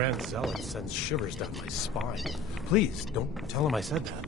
Grand Zealot sends shivers down my spine. Please, don't tell him I said that.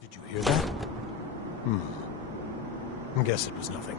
Did you hear that? I guess it was nothing.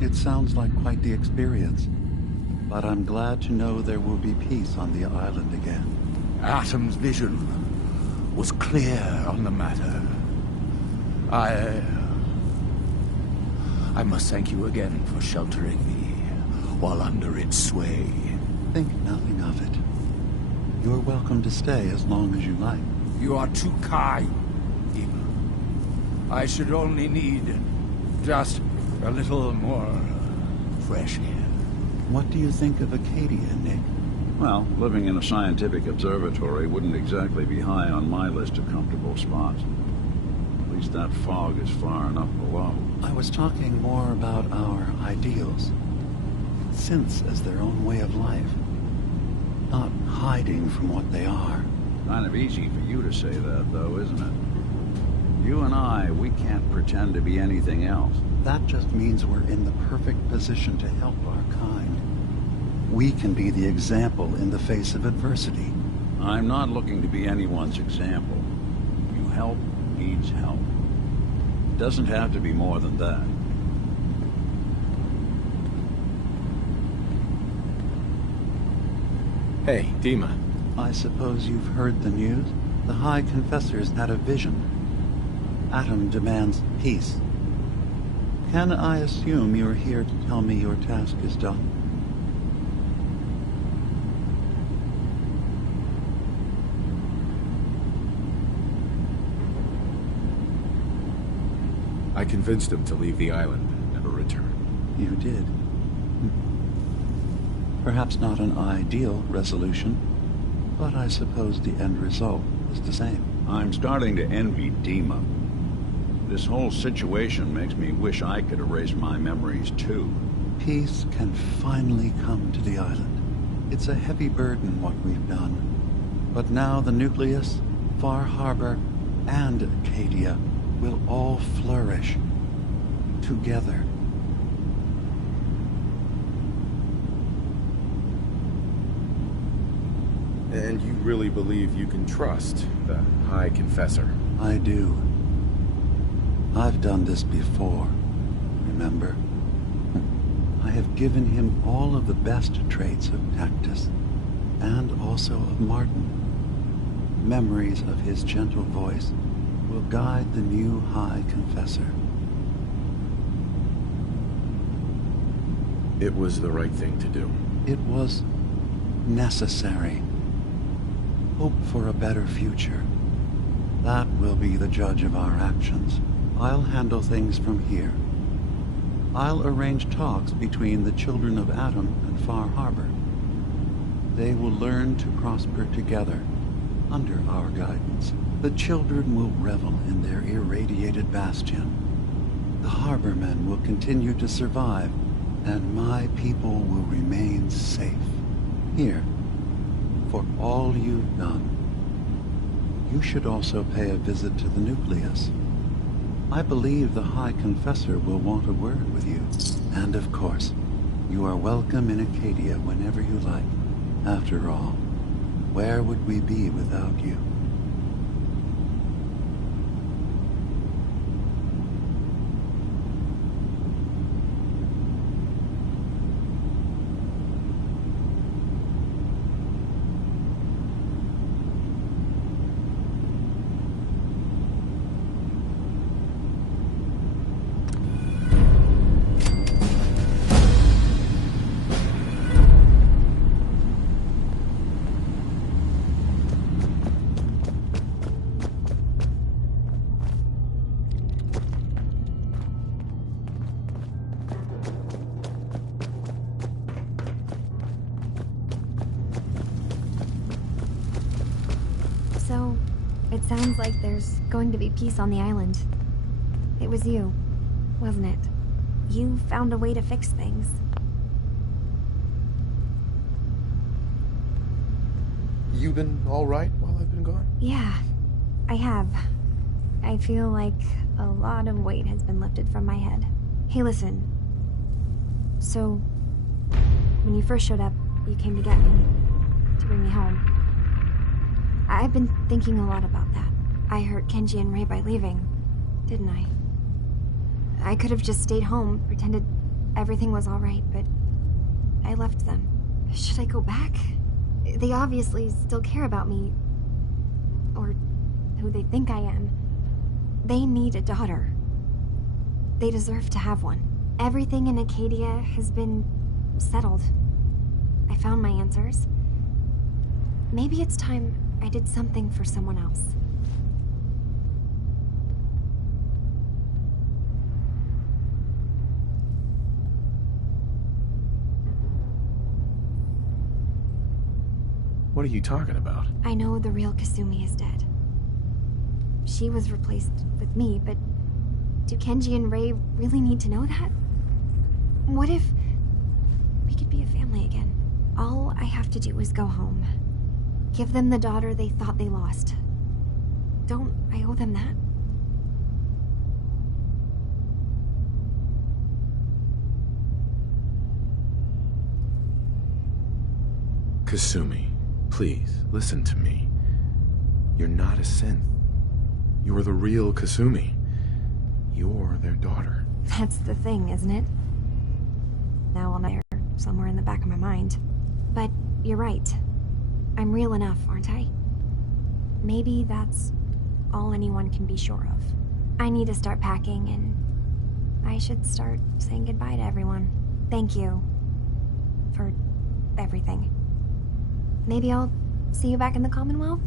It sounds like quite the experience, but I'm glad to know there will be peace on the island again. Atom's vision was clear on the matter. I must thank you again for sheltering me while under its sway. Think nothing of it. You're welcome to stay as long as you like. You are too kind, Eva. I should only need just a little more fresh air. What do you think of Acadia, Nick? Well, living in a scientific observatory wouldn't exactly be high on my list of comfortable spots. At least that fog is far enough below. I was talking more about our ideals. Synths as their own way of life. Not hiding from what they are. Kind of easy for you to say that, though, isn't it? You and I, we can't pretend to be anything else. That just means we're in the perfect position to help our kind. We can be the example in the face of adversity. I'm not looking to be anyone's example. You help needs help. It doesn't have to be more than that. Hey, Dima. I suppose you've heard the news? The High Confessor's had a vision. Atom demands peace. Can I assume you're here to tell me your task is done? I convinced him to leave the island and never return. You did. Perhaps not an ideal resolution, but I suppose the end result is the same. I'm starting to envy Dima. This whole situation makes me wish I could erase my memories too. Peace can finally come to the island. It's a heavy burden what we've done. But now the Nucleus, Far Harbor, and Acadia will all flourish together. And you really believe you can trust the High Confessor? I do. I've done this before, remember? I have given him all of the best traits of Tactus, and also of Martin. Memories of his gentle voice will guide the new High Confessor. It was the right thing to do. It was necessary. Hope for a better future. That will be the judge of our actions. I'll handle things from here. I'll arrange talks between the children of Adam and Far Harbor. They will learn to prosper together under our guidance. The children will revel in their irradiated bastion. The harbormen will continue to survive, and my people will remain safe. Here, for all you've done. You should also pay a visit to the nucleus. I believe the High Confessor will want a word with you. And of course, you are welcome in Acadia whenever you like. After all, where would we be without you? So, it sounds like there's going to be peace on the island. It was you, wasn't it? You found a way to fix things. You been all right while I've been gone? Yeah, I have. I feel like a lot of weight has been lifted from my head. Hey, listen. So, when you first showed up, you came to get me, to bring me home. I've been thinking a lot about that. I hurt Kenji and Ray by leaving, didn't I? I could have just stayed home, pretended everything was alright, but I left them. Should I go back? They obviously still care about me. Or who they think I am. They need a daughter. They deserve to have one. Everything in Acadia has been settled. I found my answers. Maybe it's time I did something for someone else. What are you talking about? I know the real Kasumi is dead. She was replaced with me, but do Kenji and Ray really need to know that? What if we could be a family again? All I have to do is go home. Give them the daughter they thought they lost. Don't I owe them that? Kasumi, please, listen to me. You're not a synth. You're the real Kasumi. You're their daughter. That's the thing, isn't it? Now I'll know somewhere in the back of my mind. But you're right. I'm real enough, aren't I? Maybe that's all anyone can be sure of. I need to start packing, and I should start saying goodbye to everyone. Thank you for everything. Maybe I'll see you back in the Commonwealth?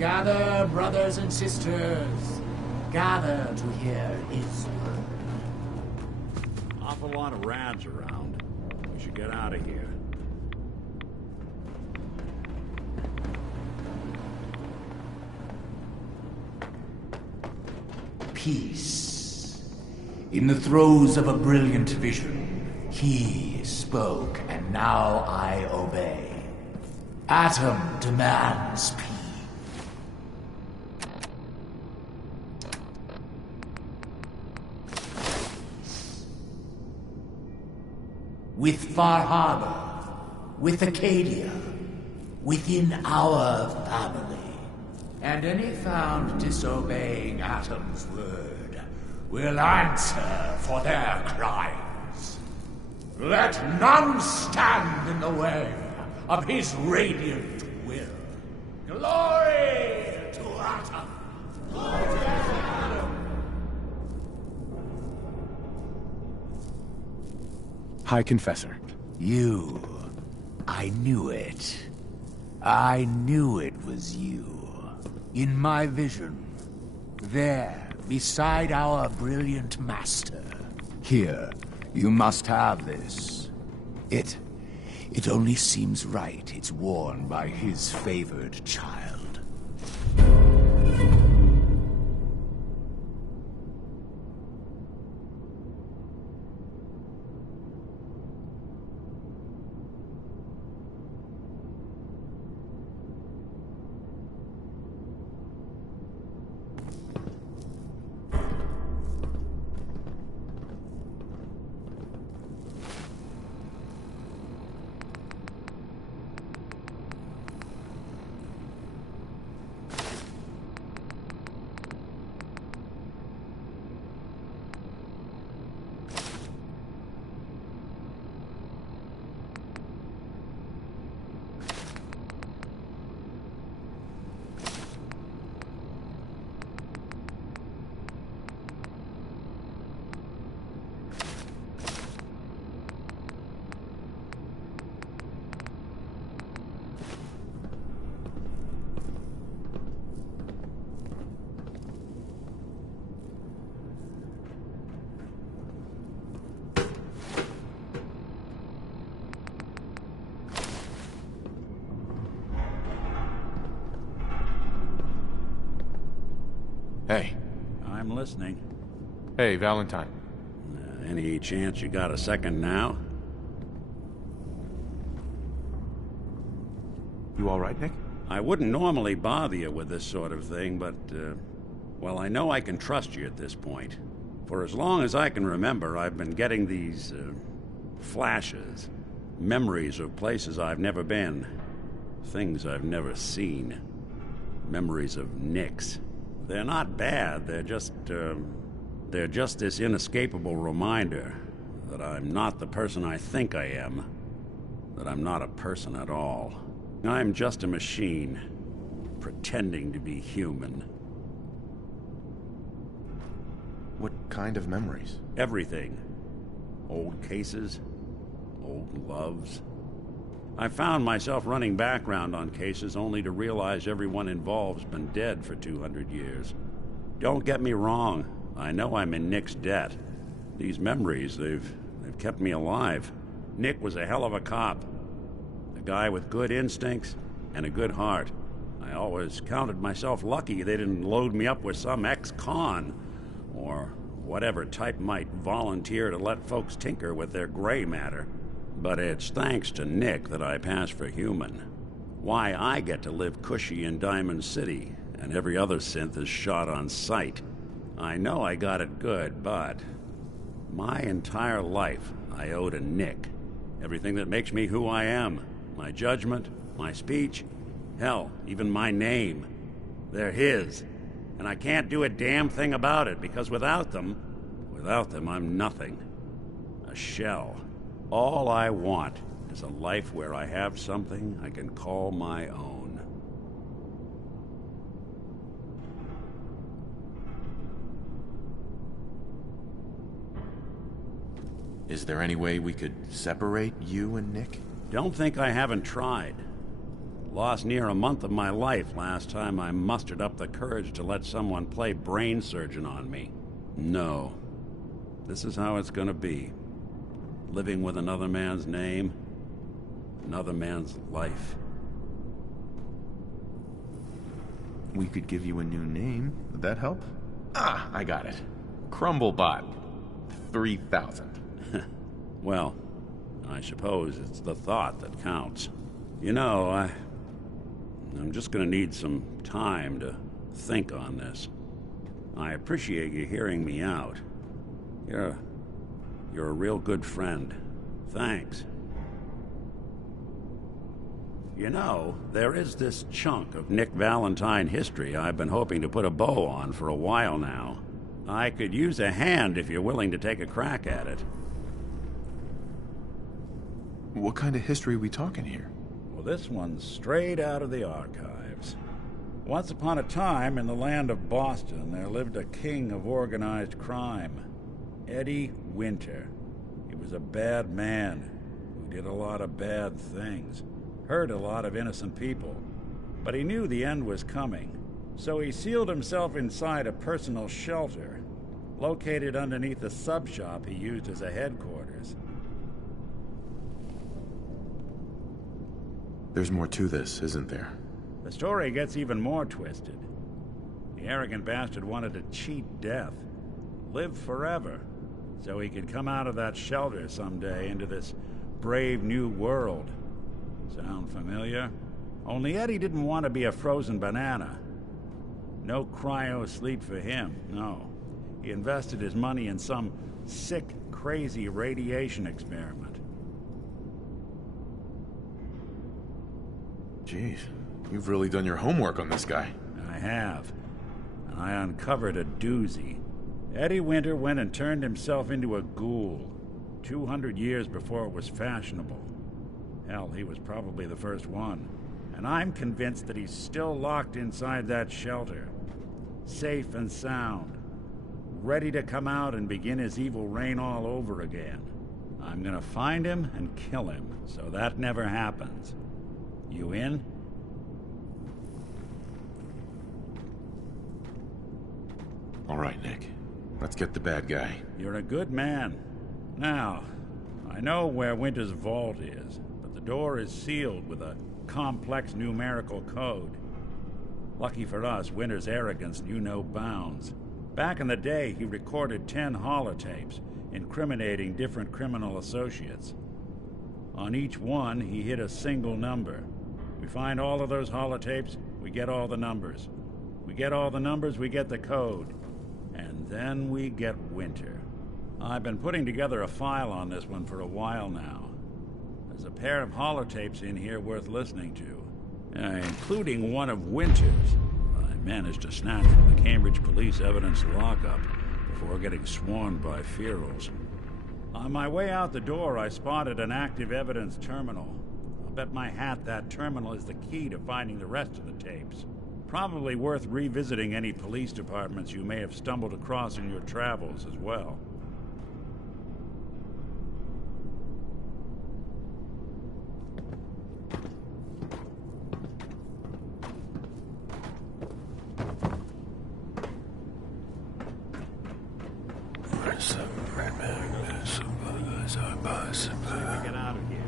Gather, brothers and sisters. Gather to hear his word. Awful lot of rads around. We should get out of here. Peace. In the throes of a brilliant vision, he spoke, and now I obey. Atom demands peace. With Far Harbor, with Acadia, within our family. And any found disobeying Atom's word will answer for their crimes. Let none stand in the way of his radiant will. Glory to Atom! Glory to Atom! High Confessor. You. I knew it. I knew it was you. In my vision. There, beside our brilliant master. Here, you must have this. It only seems right it's worn by his favored child. Hey. I'm listening. Hey, Valentine. Any chance you got a second now? You all right, Nick? I wouldn't normally bother you with this sort of thing, but, well, I know I can trust you at this point. For as long as I can remember, I've been getting these, flashes. Memories of places I've never been. Things I've never seen. Memories of Nicks. They're not bad, they're just this inescapable reminder that I'm not the person I think I am. That I'm not a person at all. I'm just a machine, pretending to be human. What kind of memories? Everything. Old cases, old loves. I found myself running background on cases only to realize everyone involved's been dead for 200 years. Don't get me wrong, I know I'm in Nick's debt. These memories, they've kept me alive. Nick was a hell of a cop. A guy with good instincts and a good heart. I always counted myself lucky they didn't load me up with some ex-con, or whatever type might volunteer to let folks tinker with their gray matter. But it's thanks to Nick that I pass for human. Why I get to live cushy in Diamond City, and every other synth is shot on sight. I know I got it good, but my entire life I owe to Nick. Everything that makes me who I am. My judgment, my speech, hell, even my name. They're his. And I can't do a damn thing about it, because without them, I'm nothing. A shell. All I want is a life where I have something I can call my own. Is there any way we could separate you and Nick? Don't think I haven't tried. Lost near a month of my life last time I mustered up the courage to let someone play brain surgeon on me. No. This is how it's gonna be. Living with another man's name, another man's life. We could give you a new name. Would that help? Ah, I got it. Crumblebot. 3000. Well, I suppose it's the thought that counts. You know, I'm just gonna need some time to think on this. I appreciate you hearing me out. You're a real good friend. Thanks. You know, there is this chunk of Nick Valentine history I've been hoping to put a bow on for a while now. I could use a hand if you're willing to take a crack at it. What kind of history are we talking here? Well, this one's straight out of the archives. Once upon a time, in the land of Boston, there lived a king of organized crime, Eddie Winter. He was a bad man who did a lot of bad things, hurt a lot of innocent people. But he knew the end was coming, so he sealed himself inside a personal shelter, located underneath the sub-shop he used as a headquarters. There's more to this, isn't there? The story gets even more twisted. The arrogant bastard wanted to cheat death, live forever, so he could come out of that shelter someday into this brave new world. Sound familiar? Only Eddie didn't want to be a frozen banana. No cryo sleep for him, no. He invested his money in some sick, crazy radiation experiment. Jeez, you've really done your homework on this guy. I have. And I uncovered a doozy. Eddie Winter went and turned himself into a ghoul 200 years before it was fashionable. Hell, he was probably the first one. And I'm convinced that he's still locked inside that shelter. Safe and sound. Ready to come out and begin his evil reign all over again. I'm gonna find him and kill him, so that never happens. You in? All right, Nick. Let's get the bad guy. You're a good man. Now, I know where Winter's vault is, but the door is sealed with a complex numerical code. Lucky for us, Winter's arrogance knew no bounds. Back in the day, he recorded 10 holotapes, incriminating different criminal associates. On each one, he hit a single number. We find all of those holotapes, we get all the numbers. We get all the numbers, we get the code. And then we get Winter. I've been putting together a file on this one for a while now. There's a pair of holotapes in here worth listening to, including one of Winter's. I managed to snatch from the Cambridge Police evidence lockup before getting swarmed by ferals. On my way out the door, I spotted an active evidence terminal. I'll bet my hat that terminal is the key to finding the rest of the tapes. Probably worth revisiting any police departments you may have stumbled across in your travels as well. Get out of here.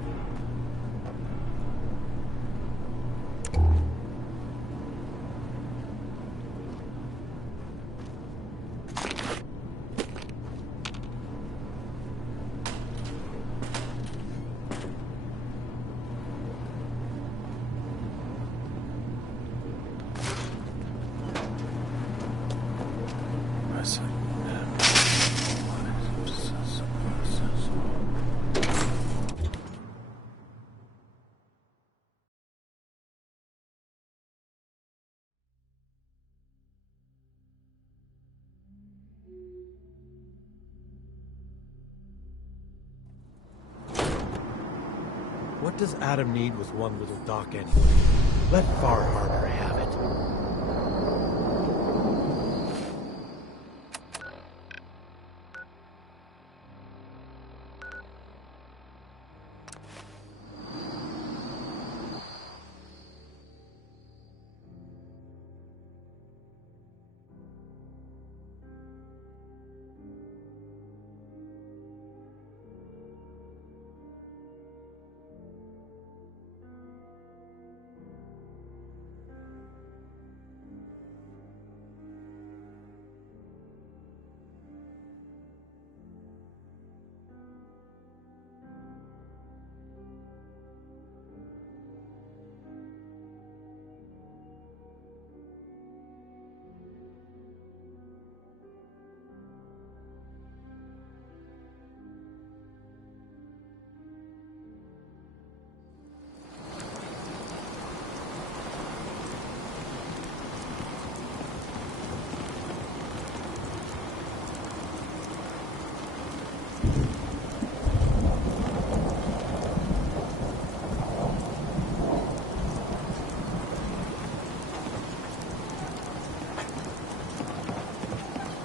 What does Adam need with one little dock anyway? Let Far Harbor have it.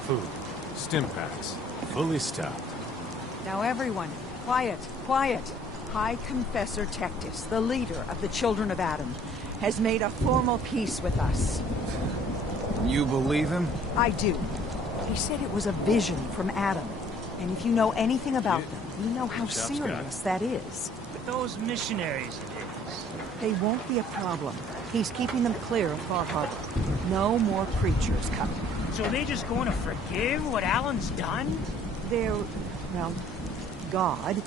food. Stim packs. Fully stocked. Now everyone, quiet, quiet. High Confessor Tectis, the leader of the Children of Adam, has made a formal peace with us. You believe him? I do. He said it was a vision from Adam. And if you know anything about them, you know how serious that is. With those missionaries of his. They won't be a problem. He's keeping them clear of Far Harbor. No more preachers coming. So they just going to forgive what Alan's done? They're, well, God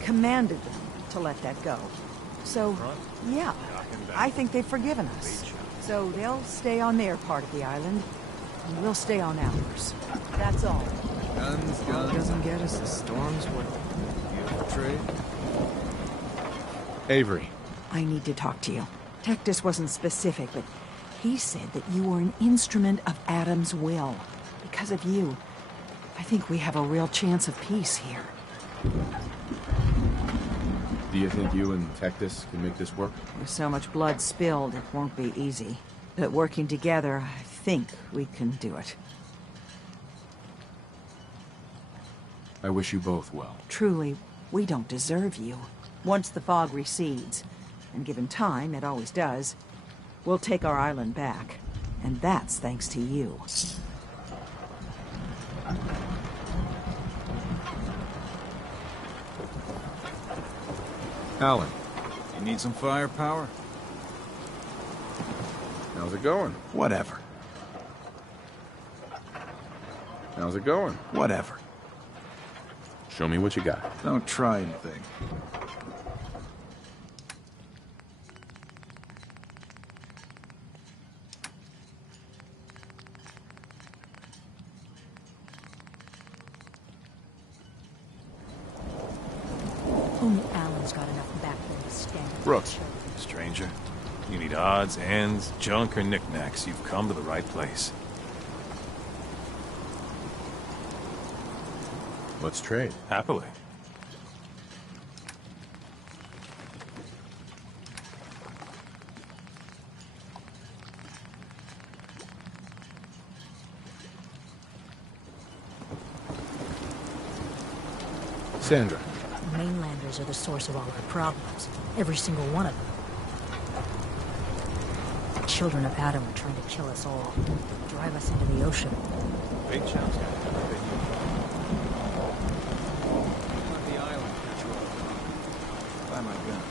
commanded them to let that go. So, yeah, I think they've forgiven us. So they'll stay on their part of the island, and we'll stay on ours. That's all. Guns, guns. Doesn't get us the storms when you trade. Avery. I need to talk to you. Tectis wasn't specific, but he said that you were an instrument of Adam's will. Because of you, I think we have a real chance of peace here. Do you think you and Tectis can make this work? With so much blood spilled, it won't be easy. But working together, I think we can do it. I wish you both well. Truly, we don't deserve you. Once the fog recedes, and given time, it always does, we'll take our island back. And that's thanks to you. Alan, You need some firepower? how's it going? Whatever. How's it going? Whatever. Show me what you got. Don't try anything. Only Alan's got enough backbone to stand. Brooks. Stranger, you need odds, ends, junk, or knickknacks. You've come to the right place. Let's trade. Happily. Sandra. The mainlanders are the source of all our problems. Every single one of them. The children of Adam are trying to kill us all. Drive us into the ocean. Big chance. The island catch you up. Buy my gun.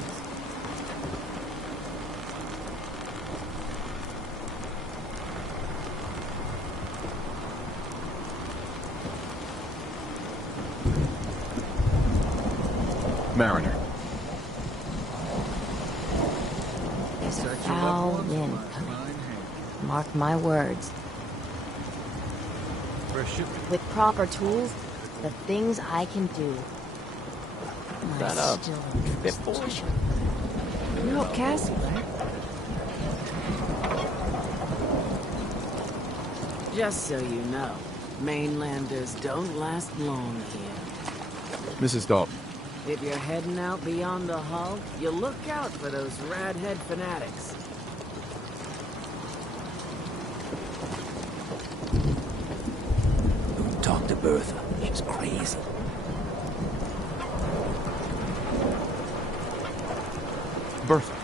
Mariner. It's a foul wind coming. Mark my words. Fresh shipment. With proper tools, the things I can do. That up. Still don't trust the children. You help Cassie, right? Just so you know, mainlanders don't last long here. Mrs. Dalton. If you're heading out beyond the hull, you look out for those radhead fanatics. Don't talk to Bertha. She's crazy. Bertha.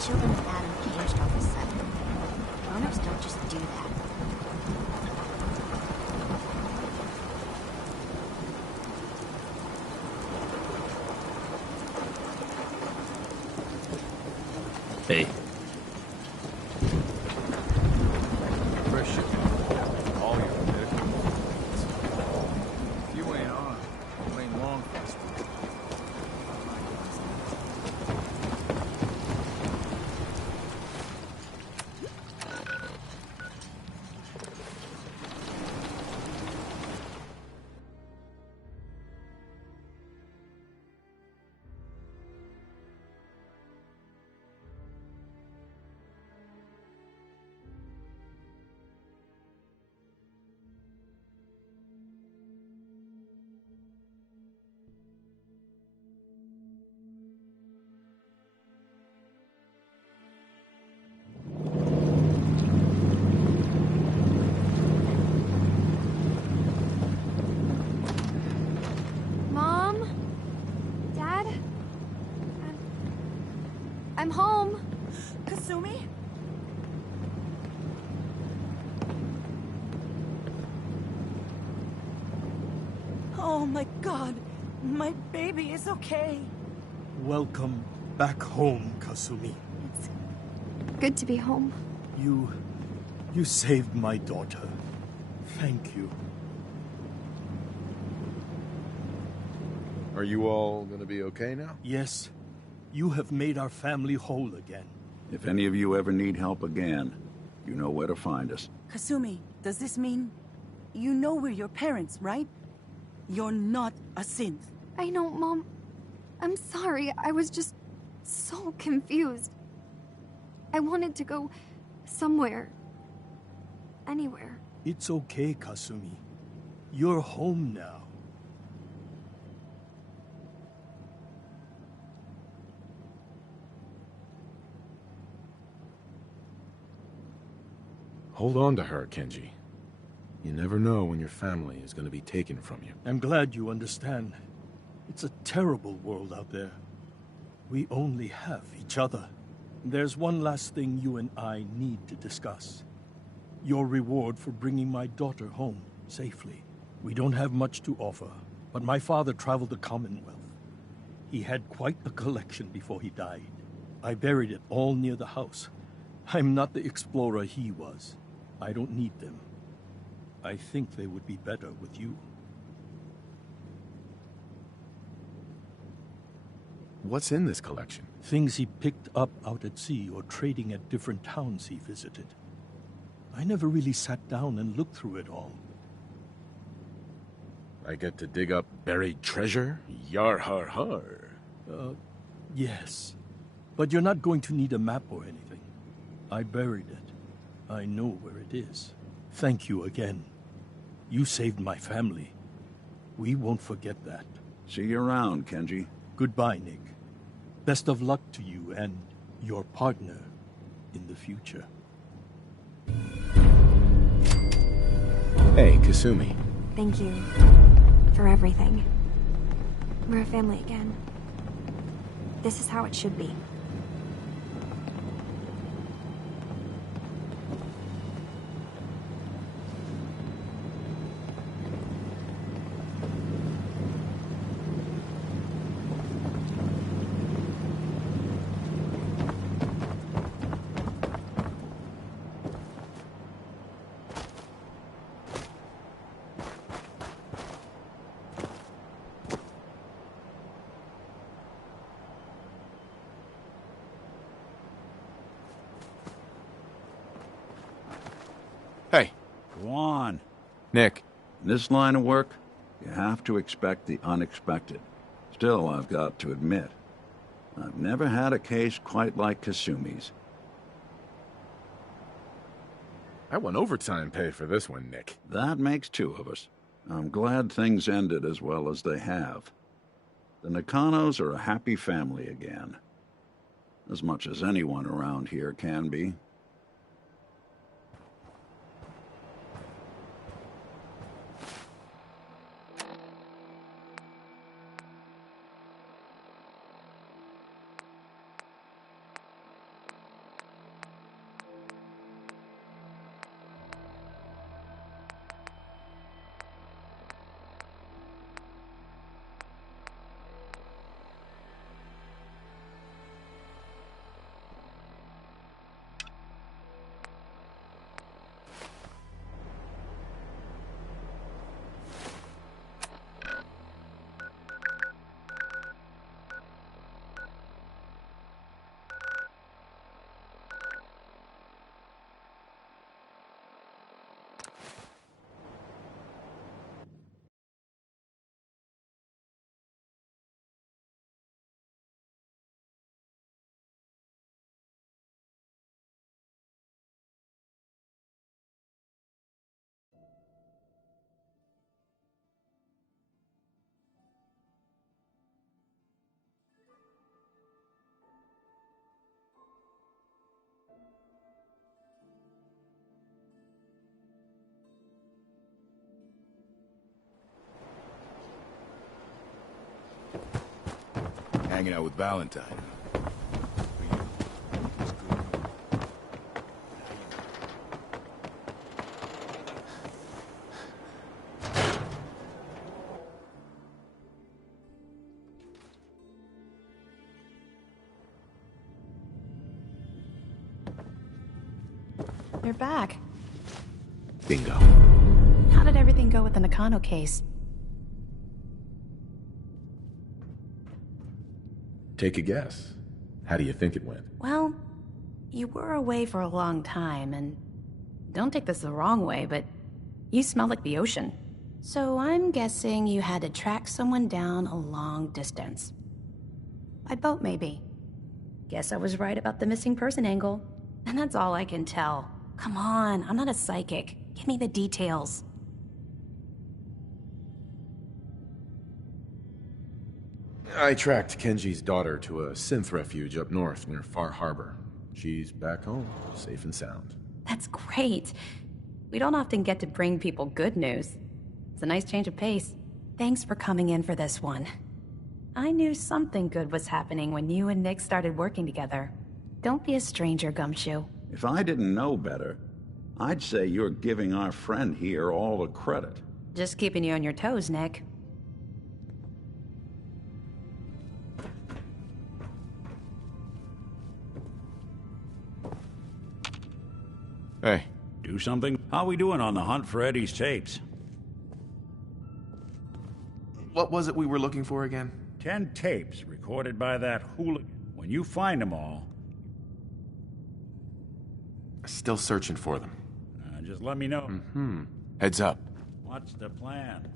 Children of Adam changed all of a sudden. Grown-ups don't just do that. Hey. Fresh shipment. All your medical. If you ain't on, you ain't long for this one. I'm home. Kasumi? Oh my god. My baby is okay. Welcome back home, Kasumi. It's good to be home. You saved my daughter. Thank you. Are you all gonna be okay now? Yes. You have made our family whole again. If any of you ever need help again, you know where to find us. Kasumi, does this mean you know we're your parents, right? You're not a synth. I know, Mom. I'm sorry. I was just so confused. I wanted to go somewhere. Anywhere. It's okay, Kasumi. You're home now. Hold on to her, Kenji. You never know when your family is going to be taken from you. I'm glad you understand. It's a terrible world out there. We only have each other. There's one last thing you and I need to discuss. Your reward for bringing my daughter home safely. We don't have much to offer, but my father traveled the Commonwealth. He had quite a collection before he died. I buried it all near the house. I'm not the explorer he was. I don't need them. I think they would be better with you. What's in this collection? Things he picked up out at sea or trading at different towns he visited. I never really sat down and looked through it all. I get to dig up buried treasure? Yar har har. Yes. But you're not going to need a map or anything. I buried it. I know where it is. Thank you again. You saved my family. We won't forget that. See you around, Kenji. Goodbye, Nick. Best of luck to you and your partner in the future. Hey, Kasumi. Thank you for everything. We're a family again. This is how it should be. Hey. Go on. Nick. In this line of work, you have to expect the unexpected. Still, I've got to admit, I've never had a case quite like Kasumi's. I won overtime pay for this one, Nick. That makes two of us. I'm glad things ended as well as they have. The Nakanos are a happy family again. As much as anyone around here can be. Hanging out with Valentine. You're back. Bingo. How did everything go with the Nakano case? Take a guess. How do you think it went? Well, you were away for a long time, and don't take this the wrong way, but you smell like the ocean. So I'm guessing you had to track someone down a long distance. By boat, maybe. Guess I was right about the missing person angle. And that's all I can tell. Come on, I'm not a psychic. Give me the details. I tracked Kenji's daughter to a synth refuge up north near Far Harbor. She's back home, safe and sound. That's great. We don't often get to bring people good news. It's a nice change of pace. Thanks for coming in for this one. I knew something good was happening when you and Nick started working together. Don't be a stranger, Gumshoe. If I didn't know better, I'd say you're giving our friend here all the credit. Just keeping you on your toes, Nick. Hey. Do something? How we doing on the hunt for Eddie's tapes? What was it we were looking for again? 10 tapes recorded by that hooligan. When you find them all... Still searching for them. Just let me know. Heads up. What's the plan?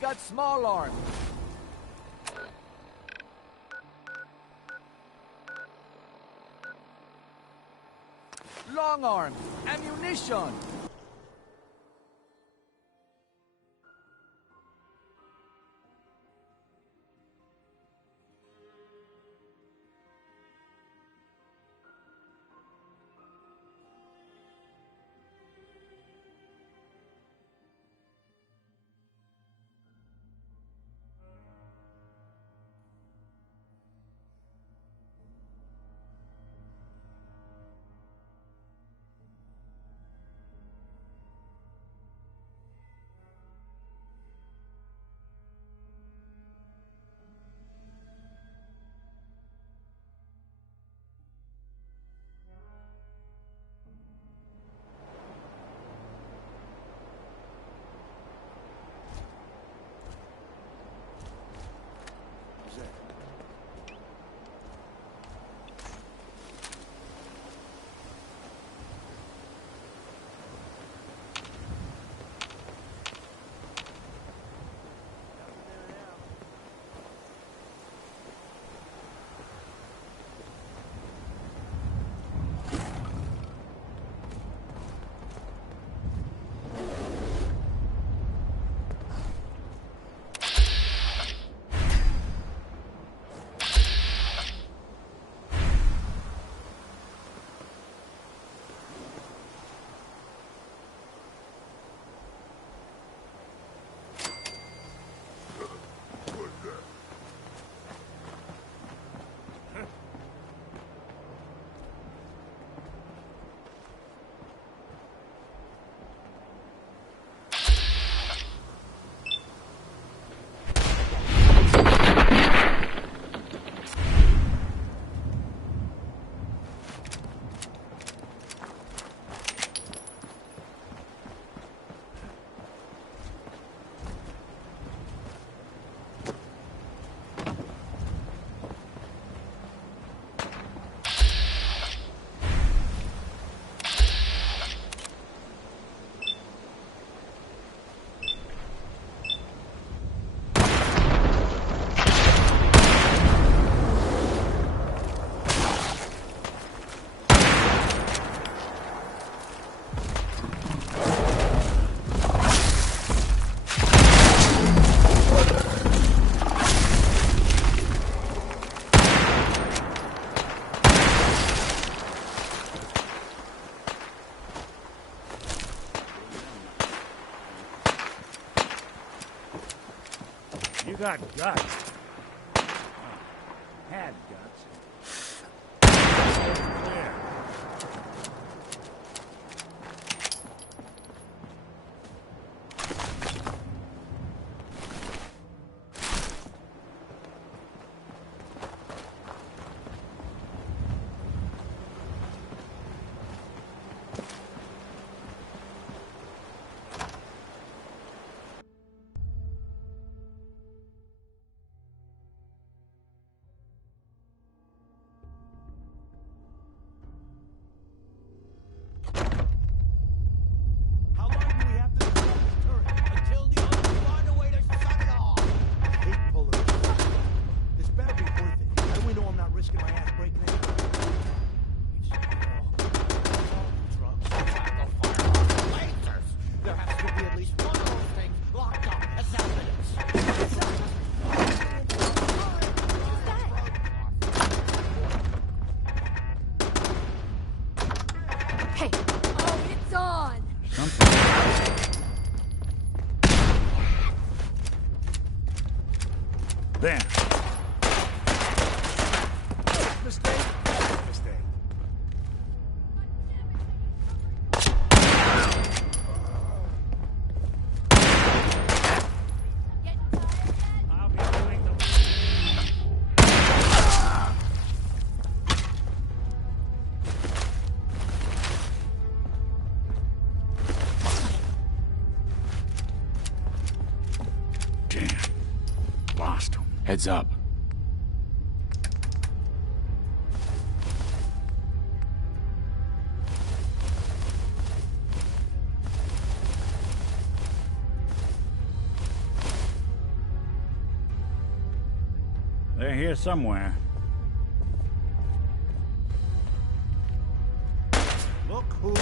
Got small arms. Long arms. Ammunition. You got guts. Had guts. Clear. There. Mistake. Mistake. I'll be doing the... Damn. Lost him. Heads up. They're here somewhere. Look who...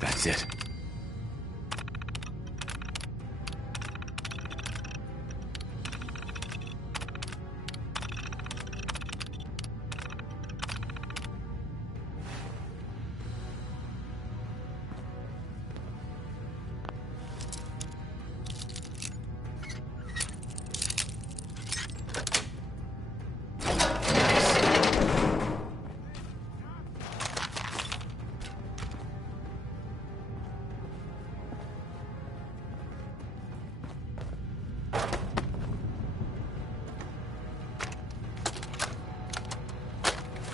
That's it.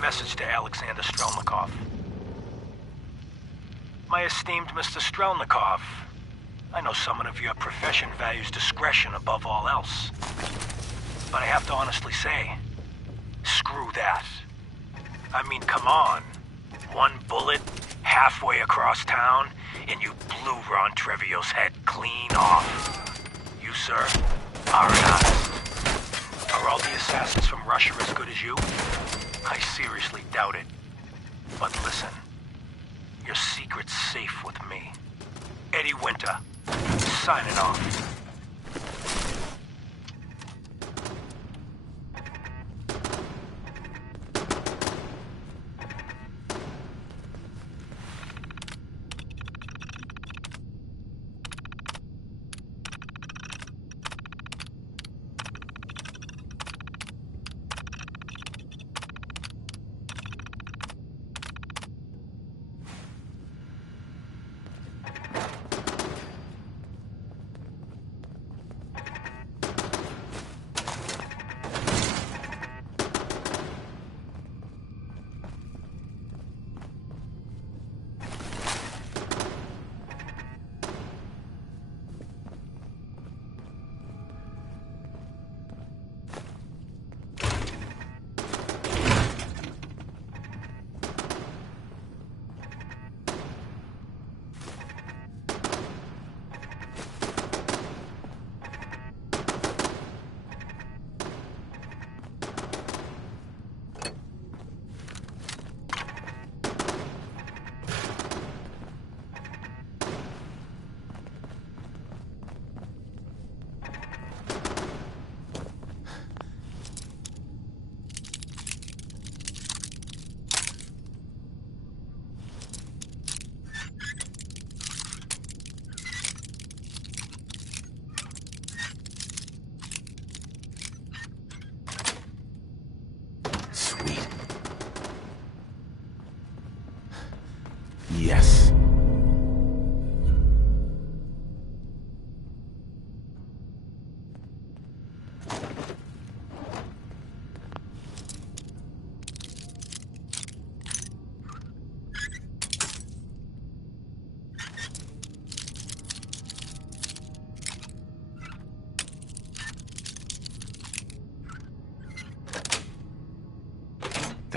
Message to Alexander Strelnikov. My esteemed Mr. Strelnikov, I know someone of your profession values discretion above all else. But I have to honestly say, screw that. I mean, come on. One bullet, halfway across town, and you blew Ron Treviot's head clean off. You, sir, are an artist. Are all the assassins from Russia as good as you? I seriously doubt it. But listen, your secret's safe with me. Eddie Winter, signing off.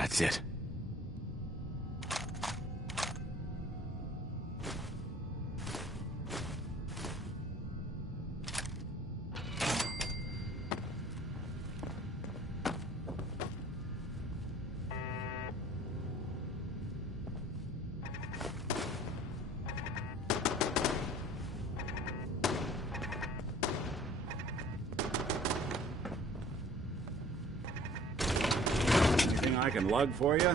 That's it. I can lug for you?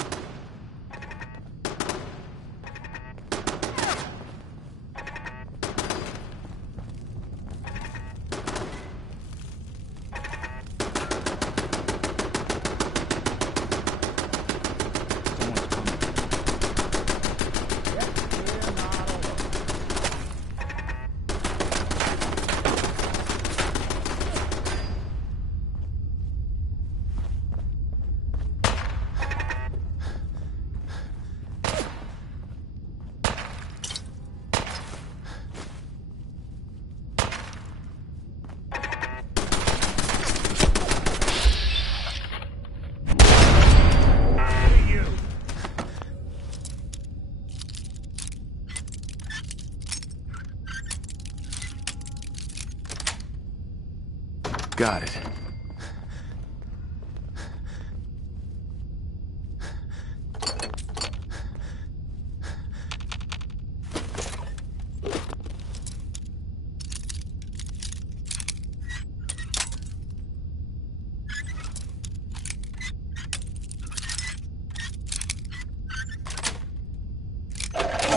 Got it.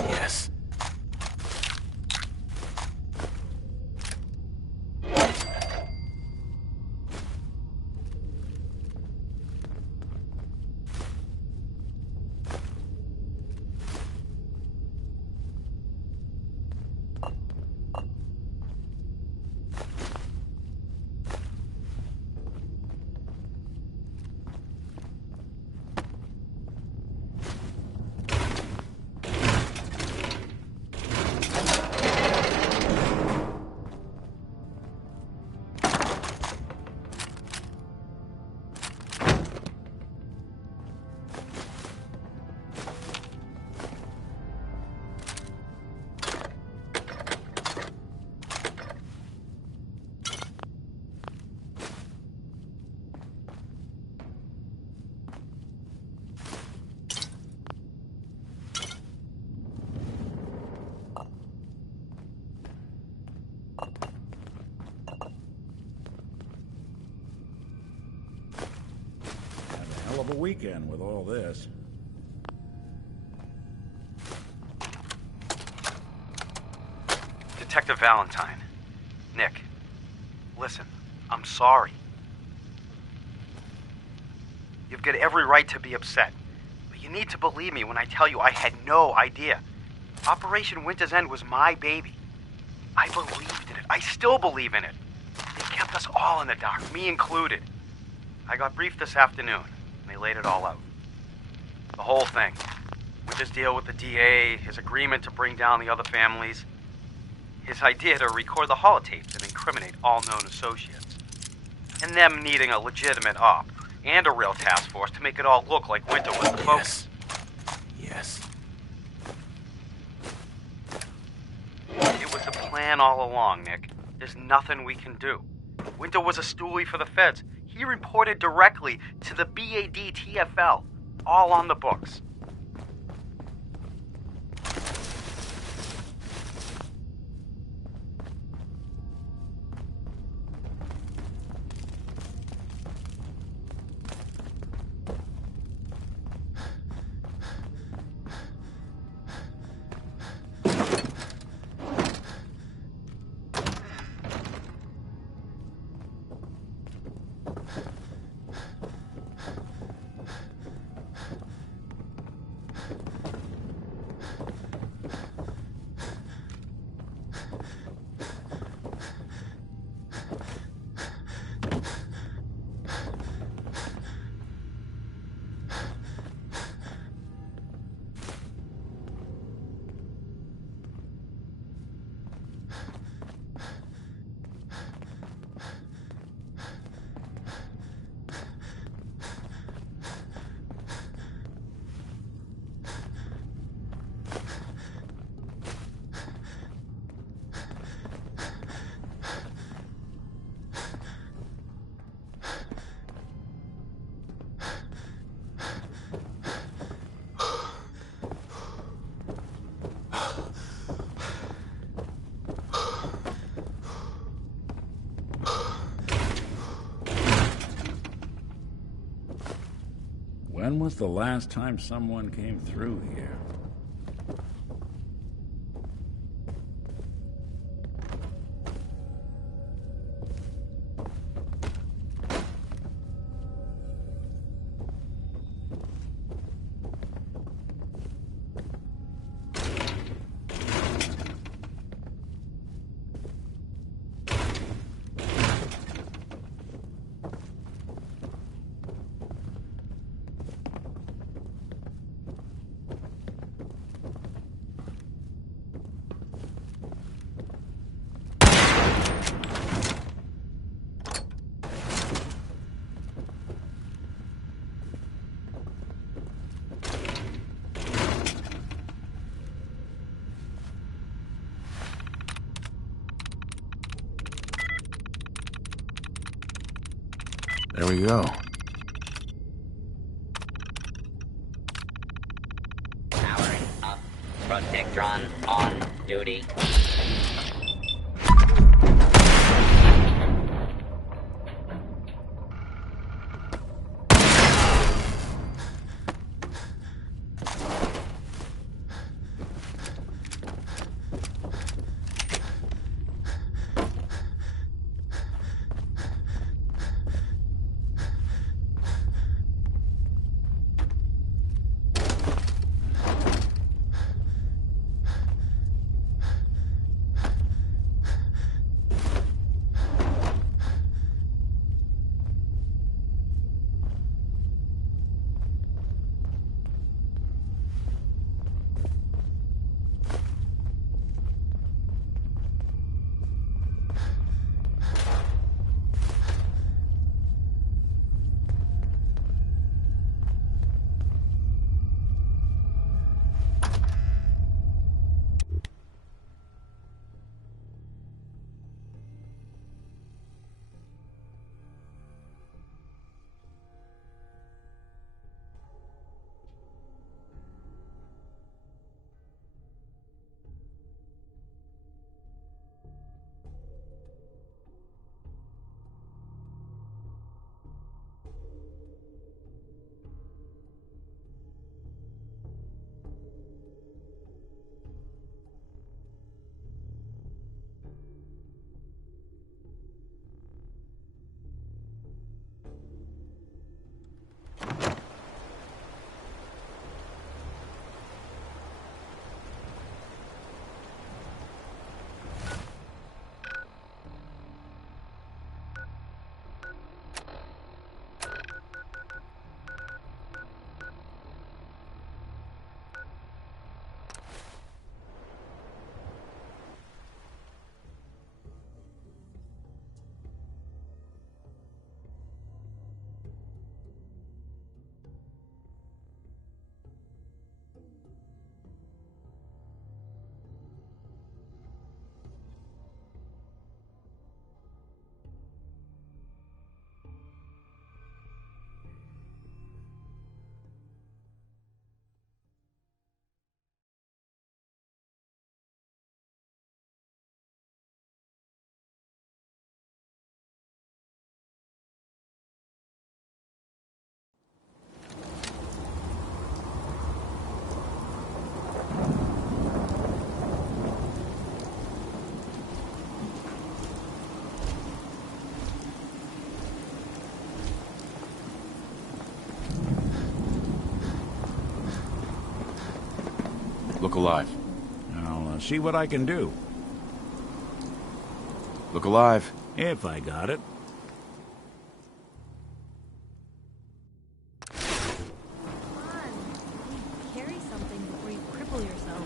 Yes. Hell of a weekend with all this. Detective Valentine. Nick. Listen, I'm sorry. You've got every right to be upset. But you need to believe me when I tell you I had no idea. Operation Winter's End was my baby. I believed in it. I still believe in it. They kept us all in the dark, me included. I got briefed this afternoon, and they laid it all out. The whole thing. Winter's deal with the DA, his agreement to bring down the other families, his idea to record the holotapes and incriminate all known associates, and them needing a legitimate op and a real task force to make it all look like Winter was the focus. Yes. It was the plan all along, Nick. There's nothing we can do. Winter was a stoolie for the feds. He reported directly to the BAD-TFL, all on the books. When was the last time someone came through here? There we go. Powering up. Protectron on duty. Look alive. I'll see what I can do. Look alive. If I got it. Carry something before you cripple yourself.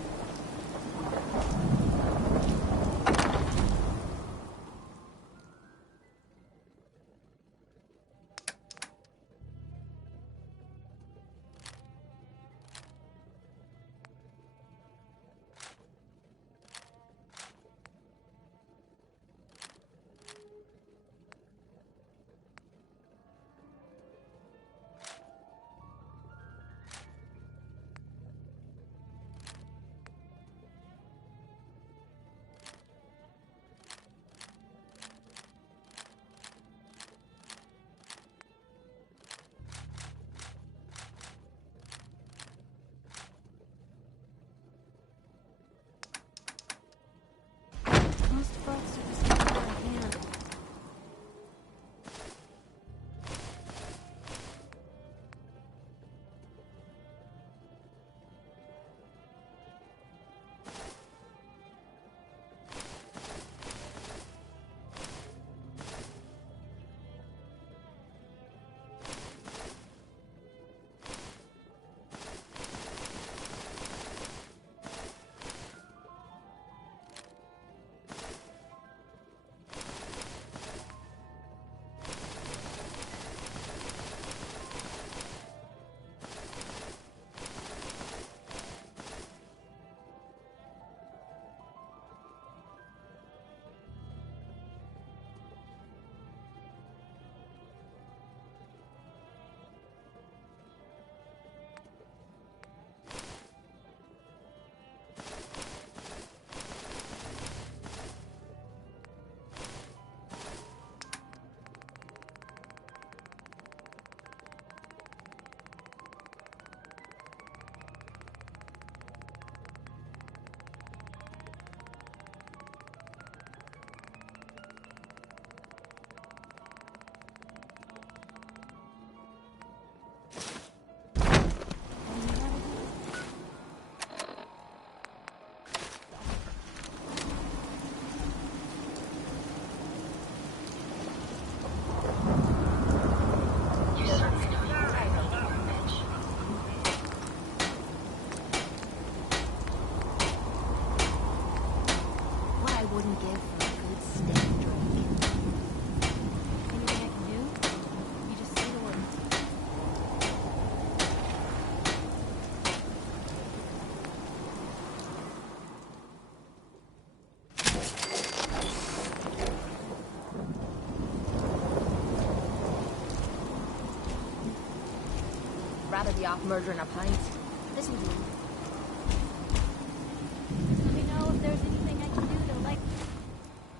rather be off murdering a pint. This would do. Just let me know if there's anything I can do to, like,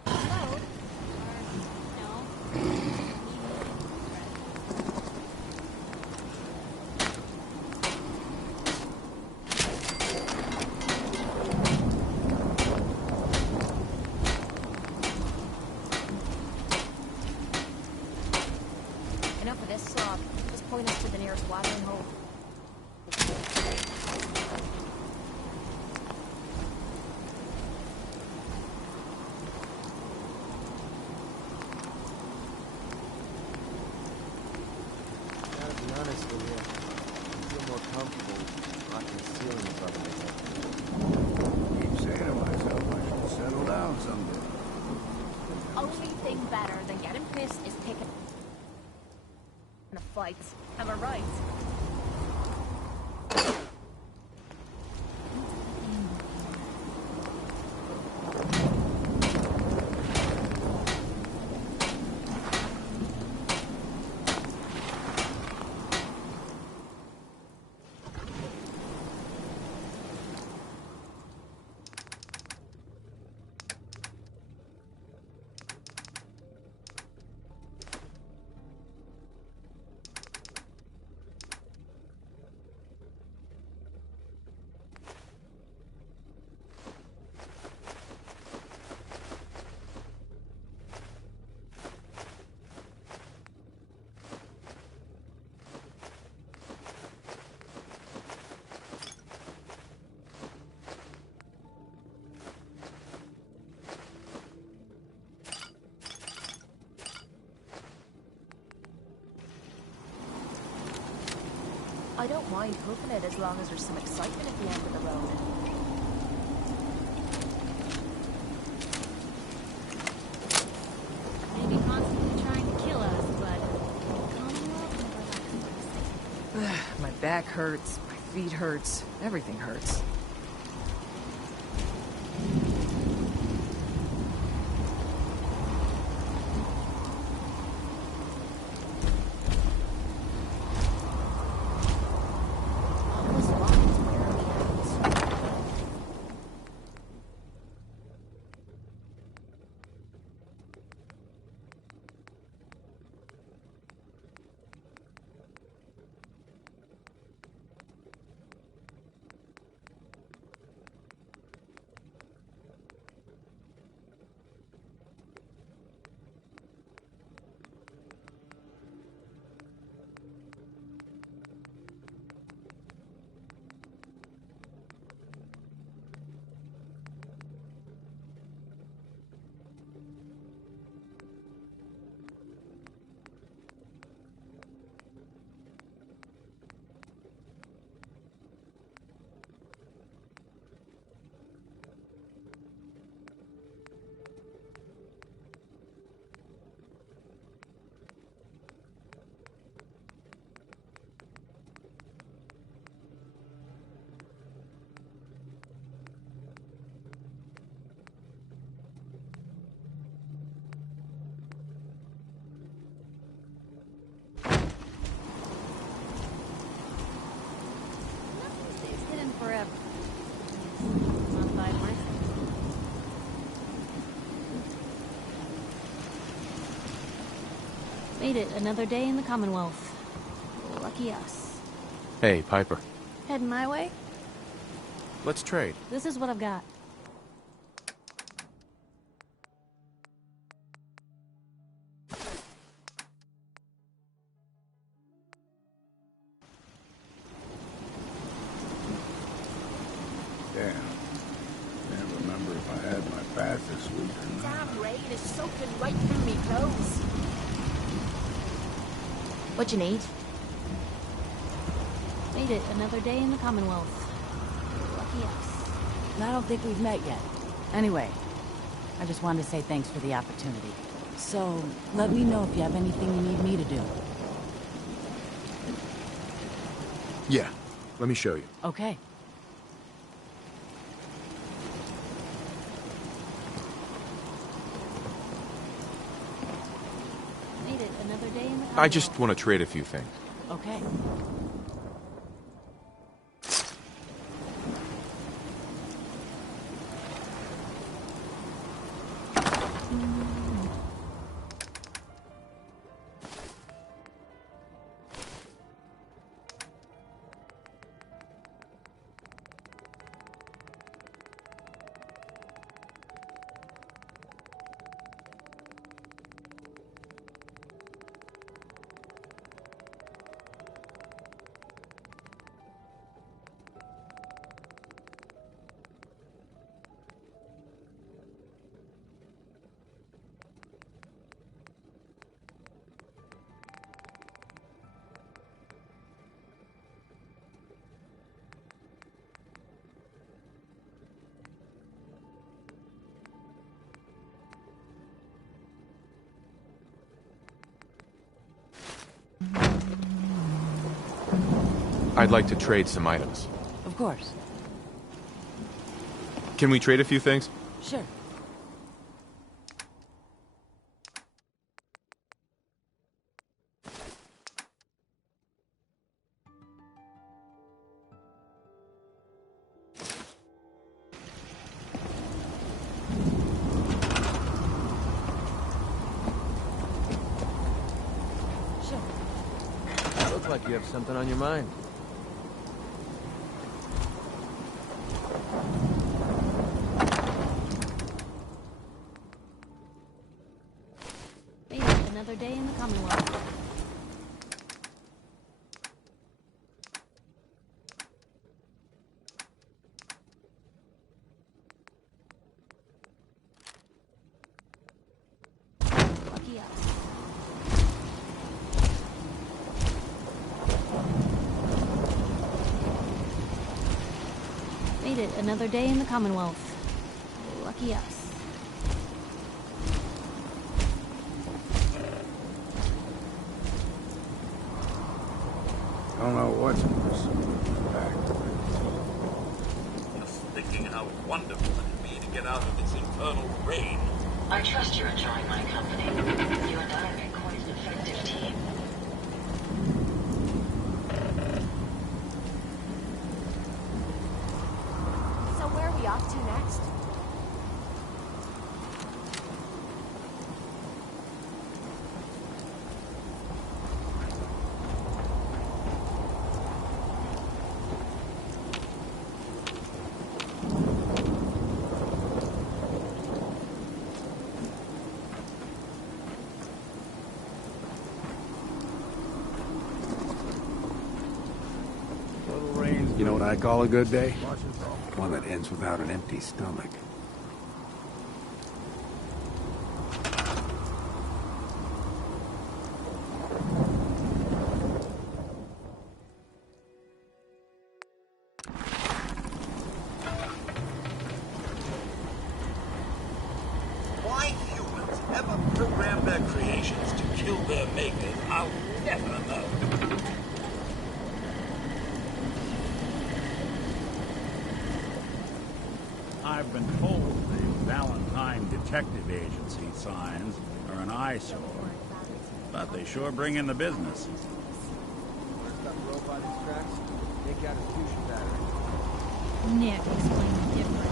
float, or, you know, enough of this slop. Just point us to the nearest watering hole. Gotta be honest with you, I feel more comfortable not concealing the brother. Keep saying to myself I should settle down someday. Only thing better than getting pissed is taking a fight. Am I right? I don't mind hoofing it as long as there's some excitement at the end of the road. Maybe constantly trying to kill us, but My back hurts, my feet hurts, everything hurts. forever. Modified horse. Made it another day in the Commonwealth. Lucky us. Hey, Piper. Heading my way? Let's trade. This is what I've got. Damn. Can't remember if I had my bath this week or not. Damn rain is soaking right through me clothes. What you need? Made it another day in the Commonwealth. Lucky us. I don't think we've met yet. Anyway, I just wanted to say thanks for the opportunity. So, let me know if you have anything you need me to do. Yeah, let me show you. Okay. Made it another day in the Commonwealth. I just want to trade a few things. Okay. I'd like to trade some items. Of course. Can we trade a few things? Sure. Looks like you have something on your mind. Made it another day in the Commonwealth. Lucky us. Made it another day in the Commonwealth. Lucky us. Don't know what's back. Just thinking how wonderful it'd be to get out of this infernal rain. I trust you're enjoying my company. You and I make quite an effective team. So where are we off to next? You know what I call a good day? One that ends without an empty stomach. Why humans ever program their creations to kill their makers, I'll never know. I've been told the Valentine Detective Agency signs are an eyesore, but they sure bring in the business. Stop the robot in his tracks. Take out his fusion battery. Nick explained the difference.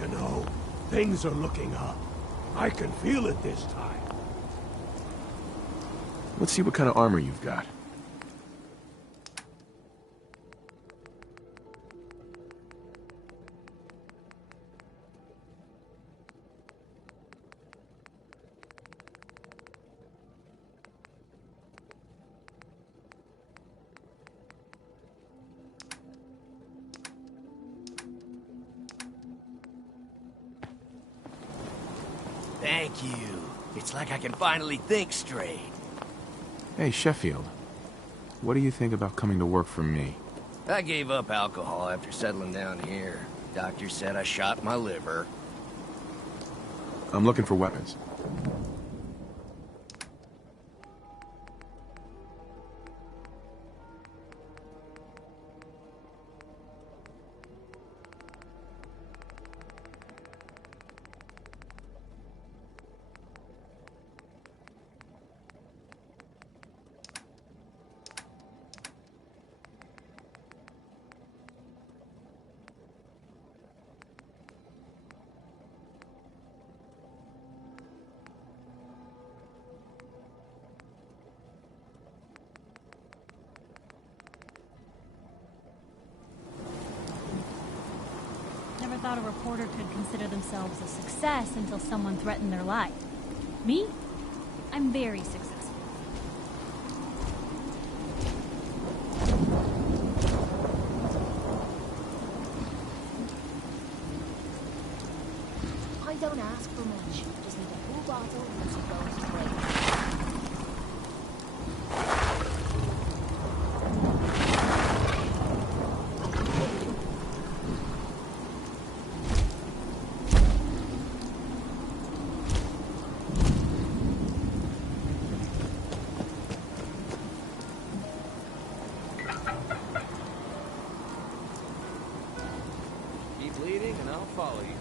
You know, things are looking up. I can feel it this time. Let's see what kind of armor you've got. Thank you. It's like I can finally think straight. Hey, Sheffield. What do you think about coming to work for me? I gave up alcohol after settling down here. Doctor said I shot my liver. I'm looking for weapons. thought a reporter could consider themselves a success until someone threatened their life. Me? I'm very successful. I don't ask for much. Just need a full bottle and some goes to play. Keep leading and I'll follow you.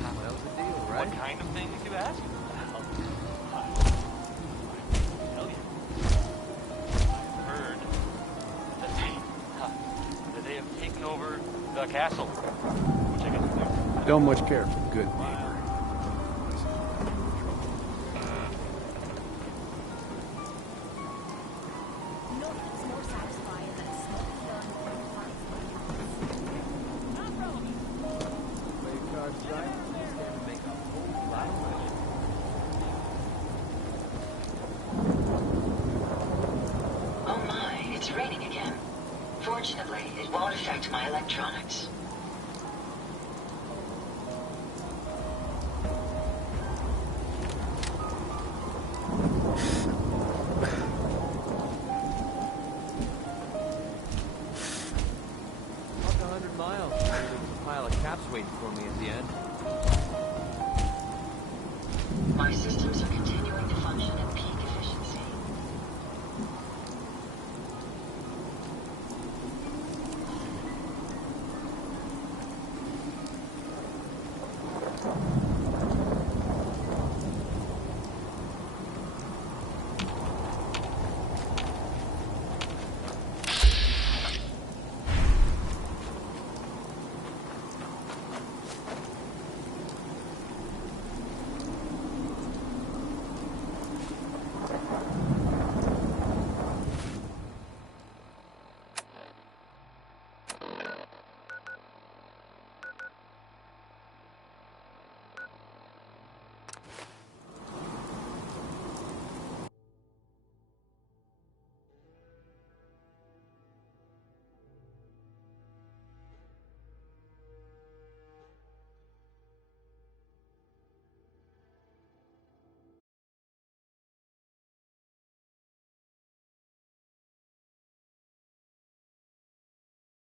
That was the deal, right? What kind of things you ask? Tell you. I've heard that they have taken over the castle, which I guess Don't much care for good neighbor. Nothing's more satisfying than a smoke done from the parts of my house. Not relevant. Play your cards right, stand to make a whole lot of money. Oh my, it's raining again. Fortunately, it won't affect my electronics. Walk 100 miles. There's a pile of caps waiting for me at the end. My systems are